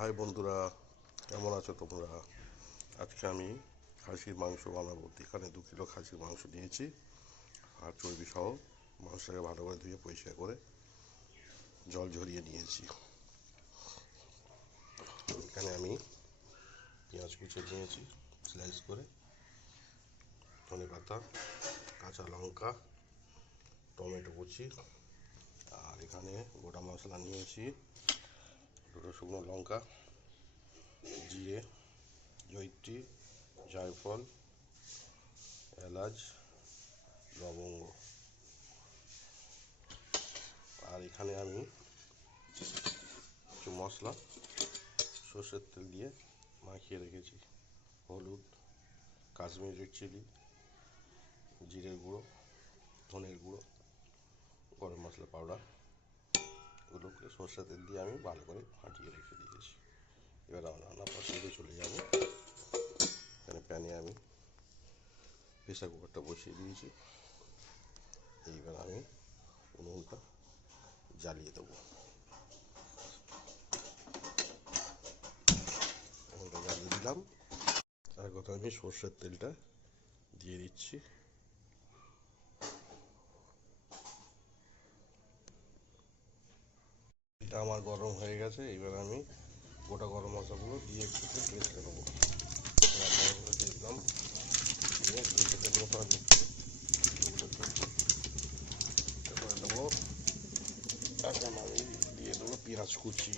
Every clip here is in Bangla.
হাই বন্ধুরা, কেমন আছো তোমরা? আজকে আমি খাসির মাংস বানাবো। এখানে 2 কিলো খাসির মাংস নিয়েছি আর চর্বি সহ। মাংসটাকে ভালো করে ধুয়ে পরিষ্কার করে জল ঝরিয়ে নিয়েছি। এখানে আমি পেঁয়াজ কুচে নিয়েছি স্লাইস করে, ধনে পাতা, কাঁচা লঙ্কা, টমেটো কুচি, আর এখানে গোটা মশলা নিয়েছি 2টো শুকনো লঙ্কা, জিরে, জয়িত্রী, জায়ফল, এলাচ, লবঙ্গ। আর এখানে আমি কিছু মশলা সর্ষের তেল দিয়ে মাখিয়ে রেখেছি। হলুদ, কাশ্মীরি চিলি, জিরের গুঁড়ো, ধনের গুঁড়ো, গরম মশলা পাউডার, এগুলোকে সর্ষের তেল দিয়ে আমি ভালো করে ফাটিয়ে রেখে দিয়েছি। এবার রান্না প্রসেসে চলে যাব। এখানে প্যানে আমি প্রেসার কুকারটা বসিয়ে দিয়েছি। এইবার আমি উনুনটা জ্বালিয়ে দেবো। উনুনটা জ্বালিয়ে দিলাম। তার কথা আমি সর্ষের তেলটা দিয়ে দিচ্ছি। এটা আমার গরম হয়ে গেছে। এবার আমি গোটা গরম মশলাগুলো দিয়ে একটু ভেজে নেবো। দিলাম, দিয়ে ভেজে নেবো। করে দেবো। এখন আমি দিয়ে দেবো পেঁয়াজ কুচি।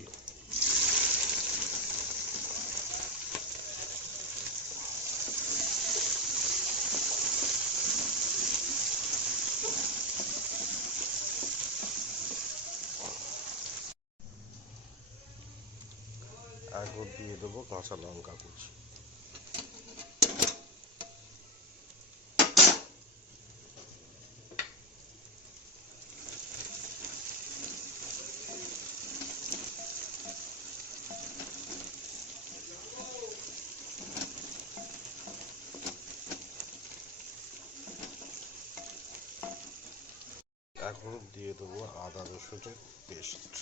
এখন দিয়ে দেবো কাঁচা লঙ্কা কুচি। এখন দিয়ে দেবো আদা রসুনের পেস্ট।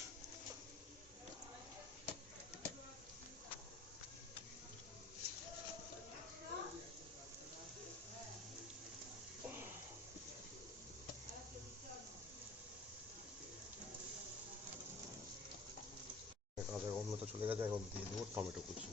কাঁচা গন্ধটা চলে গেছে। এখন দিয়ে দেবো টমেটো কুচি।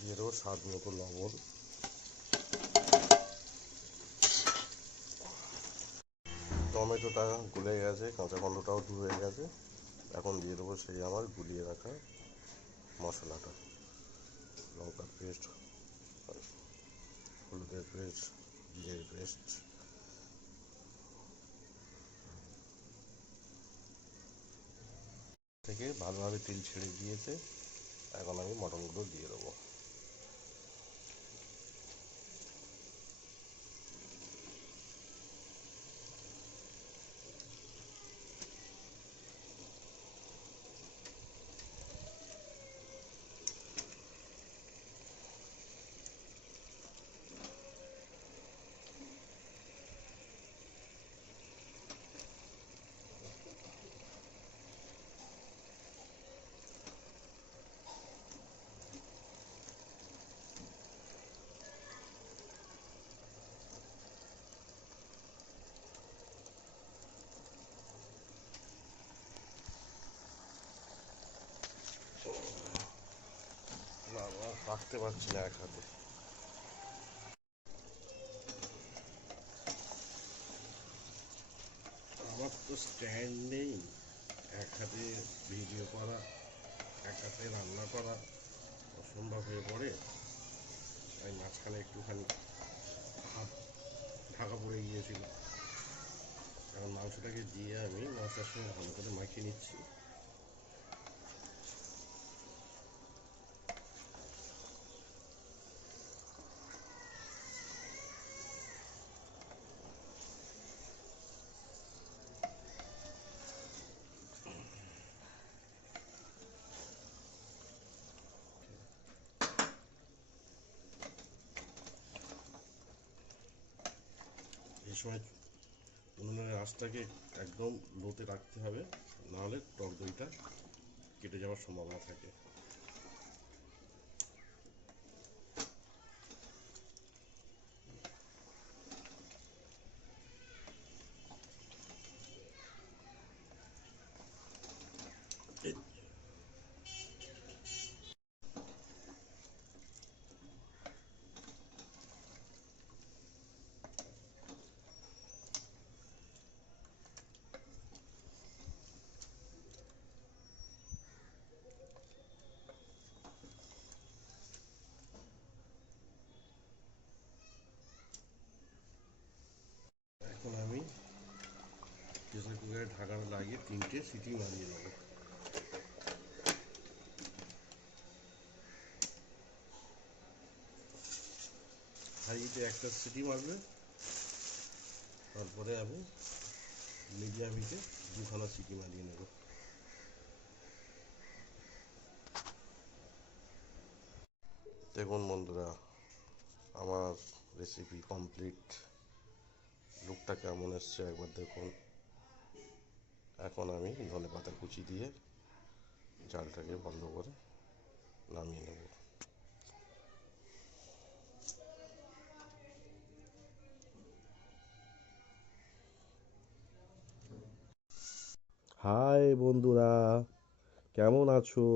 দিয়ে দেবো স্বাদ মতো লবণ। টমেটোটা গলে গেছে, কাঁচা গন্ধটাও দূর হয়ে গেছে। এখন দিয়ে দেবো সেই আমার গুলিয়ে রাখা মশলাটা। লঙ্কার পেস্ট, হলুদের পেস্ট, জিরের পেস্ট, থেকে ভালোভাবে তেল ছেড়ে দিয়েছে। এখন আমি মটনগুলো দিয়ে দেবো। না, রাখতে পারছি না এক হাতে। আমার তো স্ট্যান্ড নেই। এক হাতে ভিডিও করা, এক হাতে রান্না করা অসম্ভব হয়ে পড়ে। তাই মাঝখানে একটুখানি হাত ঢাকা পড়ে গিয়েছিল। এখন মাংসটাকে দিয়ে আমি মশলার সঙ্গে ভালো করে মাখিয়ে নিচ্ছি। সময় উনুনের আঁচটাকে একদম লোতে রাখতে হবে, নাহলে টক দইটা কেটে যাওয়ার সম্ভাবনা থাকে। এখন আমি প্রেসার কুকারে ঢাকাটা লাগিয়ে 3টে সিটি মারিয়ে নেব। হাইতে একটা সিটি মারবে, তারপরে আমি মিডিয়াম হিটে 2খানা সিটি মারিয়ে নেব। দেখুন বন্ধুরা, আমার রেসিপি কমপ্লিট। লুকটা কেমন এসছে একবার দেখুন। এখন আমি ধনেপাতা কুচি দিয়ে জালটাকে বন্ধ করে নামিয়ে নেব। হাই বন্ধুরা, কেমন আছো?